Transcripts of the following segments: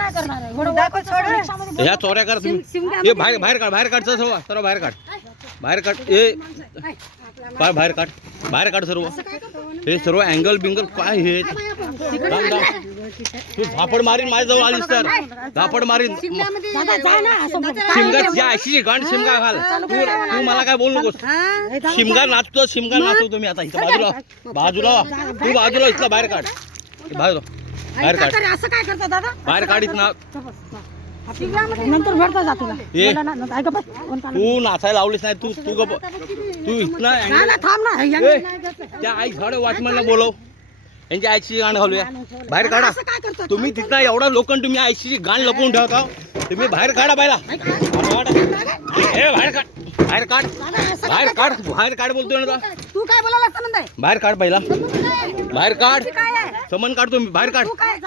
काय करणार आहे? एवढं वापस सोडून रिक्षामध्ये ह्या चोऱ्या कर तुम्ही. हे बाहेर बाहेर काढ बाहेर काढ सर्व सर्व बाहेर काढ. बाहेर काढ. ए काय बाहेर काढ. बाहेर काढ सर्व. हे सर्व अँगल बिंगल काय हे. तू झापड मारीन माझ्याजवळ आलीस तर. झापड मारीन. दादा, जा ना, असं बोल. शिमगा या अशी गांड शिमगा घाल. तू तू मला काय बोलू नकोस. शिमगा नाचतो शिमगा नाचवतो मी आता इथं. बाजूला बाजूला तू बाजूला इथला बाहेर काढ. बाहेर बाहेर काढ. असं काय करता दादा? बाहेर काढ इथं नंतर भेटता जा तुला. ये. बोला ना, नंतर- ऐका बाई, कोण कानाला- तू नाचायला लावलीस नाही तू तू गप तू इथं ना, ना, थांब ना हे त्या आई झाड वाटमानला बोलव. यांची आईची गाण घालूया बाहेर काढा. असं काय करतो तुम्ही तिथं एवढा लोखंड तुम्ही आईची गाण लपवून ठेवता तुम्ही बाहेर काढा बायला. ए बाहेर काढ. बाहेर काढ. बाहेर काढ. बाहेर काढ बोलतोय ना. तू काय बोलायला बाहेर काढ पहिला बाहेर काढ. काय समन काढ तुम्ही बाहेर काढ. तू काय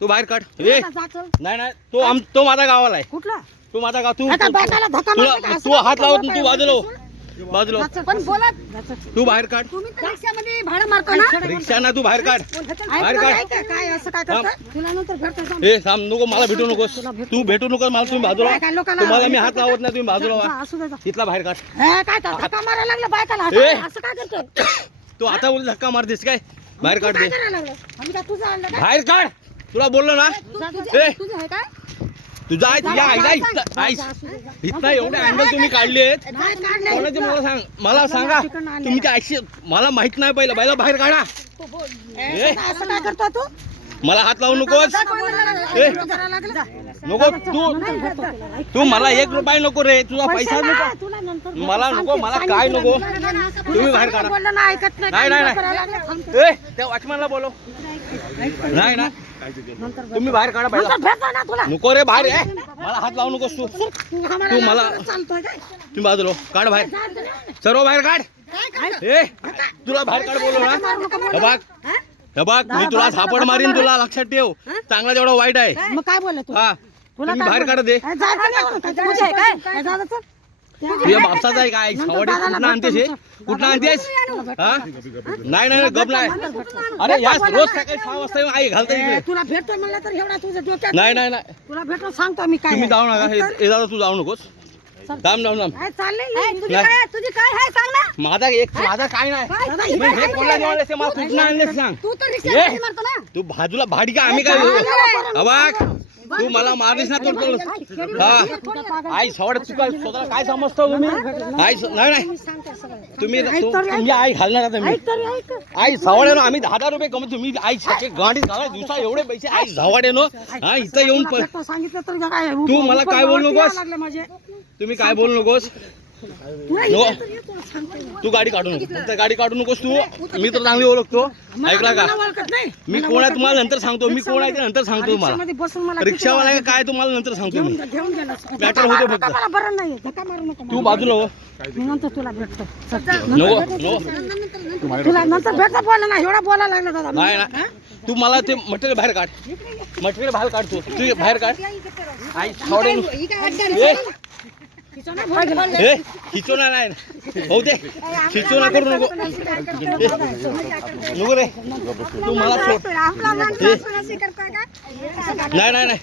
बाहेर काढ. ए. नाही नाही तो आम तो माझा गावाला आहे. कुठला? तू माझा गाव तू आता तू- बायकाला धक्का तुला मारते का? असं तू काय हात लावत? तू बाजूला हो. बाजूला हो. पण बोलत तू बाहेर काढ. तुम्ही तर रिक्षामध्ये भाडं मारतो ना? रिक्षा ना तू बाहेर काढ. बाहेर काढ. काय असं काय करता तुला नंतर भेटतो जा. ए थांब नको मला भेटू नकोस. तू भेटू नकोस मला तुम्ही बाजूला काय लोकांना- तुम्हाला मी हात लावत नाही तुम्ही बाजूला जा, व्हा. असू दे जा. तिथला बाहेर काढ. हे, काय धक्का मारायला लागला बायकाला? ए. असं काय करतो तू आता बोल धक्का मारतेस काय? बाहेर काढ दे बाहेर काढ. तुला बोललो ना? तुझं- तुझं ए. तुझं आहे तुझ्या आईला इथं आईस इथं एवढे अँगल तुम्ही काढलंय. कोणाचे मला सांग मला सांगा. तुमच्या आईशी मला माहीत नाही पहिलं. पहिलं बाहेर काढा. करतो तू? मला हात लावू नकोस. ए. नको तू तू मला एक रुपये नको रे तुझा पैसा नको. मला नको मला काय नको. तुम्ही बाहेर काढा नाही. नाही. ए त्या वॉचमॅनला बोलव. नाही ना तुम्ही बाहेर काढा पहिला. नको रे बाहेर ए मला हात लावू नकोस तू. तू मला- तुम्ही बाजूला हो. काढ बाहेर. सर्व बाहेर काढ. ए तुला बाहेर काढ बोलव ना. हे बघ. हे बघ मी तुला सापड मारीन तुला लक्षात ठेव. चांगला जेवढा वाईट आहे. मग काय बोलले तू? हा. तुला तुम्ही बाहेर? काढ दे. तुझ्या बापसाचा आहे काय? सावडे कुठं आणतेस हे? कुठं आणतेस? हा? नाही नाही गप नाही अरे या रोज सकाळी सहा वाजता येऊन आई घालता इकडे. तुला भेटतोय म्हणलं तर एवढा तुझ्या डोक्यात नाही नाही नाही. तुला भेटतो सांगतो मी काय तुम्ही. जाऊ नका हे दादा तू जाऊ नकोस. थांब थांब थांब. काय चाललंय? तुझी नाही. काय तुझी काय आहे? सांग ना. माझा एक माझा काय नाही. हे काय कोणाला आहे? ते मला सांग. तू तर मारतो ना. तू बाजूला भाडी का? आम्ही काय अबाक. तू मला मारलीस ना तू हा. आई सवड काय स्वतःला काय समजतो तुम्ही? आई नाही नाही. तुम्ही तुम्ही आई घालणार आता मी. आई सवड ना आम्ही दहा हजार रुपये कमवतो. तुम्ही आई सगळे गाडीत घाला दिवसा एवढे पैसे आई सवड येनो हा इथं येऊन सांगितलं तर तू मला काय बोलू नकोस? तुम्ही काय बोलू नकोस? तू गाडी काढू नको. गाडी काढू नकोस तू. मी तर चांगली ओळखतो. ऐकला का? मी कोण आहे तुम्हाला नंतर सांगतो. मी कोण आहे ते नंतर सांगतो तुम्हाला. रिक्षावाला आहे काय तुम्हाला नंतर सांगतो मी. मॅटर होते फक्त. तू बाजूला हो. नंतर तुला भेटतो. चल. नको नको तुला नंतर भेटतो बोला ना एवढा बोलायला लागला दादा. नाही ना तू मला ते मटेरियल बाहेर काढ. मटेरियल बाहेर काढ तू. बाहेर काढ. आई खिचोना नाही. हो दे. खिचोना करू नको. ए, नको रे. तू मला सोड. नाही नाही नाही.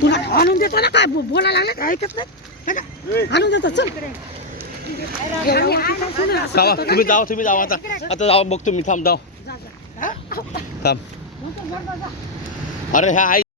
तुला आणून देतो ना काय? बो- बोलायला लागले काय ऐकत नाही? हे? आणून देतो. चल. जावा तुम्ही जावा तुम्ही जावा आता. आता जावा बघतो मी. थांब जाव. थांब. अरे ह्या आई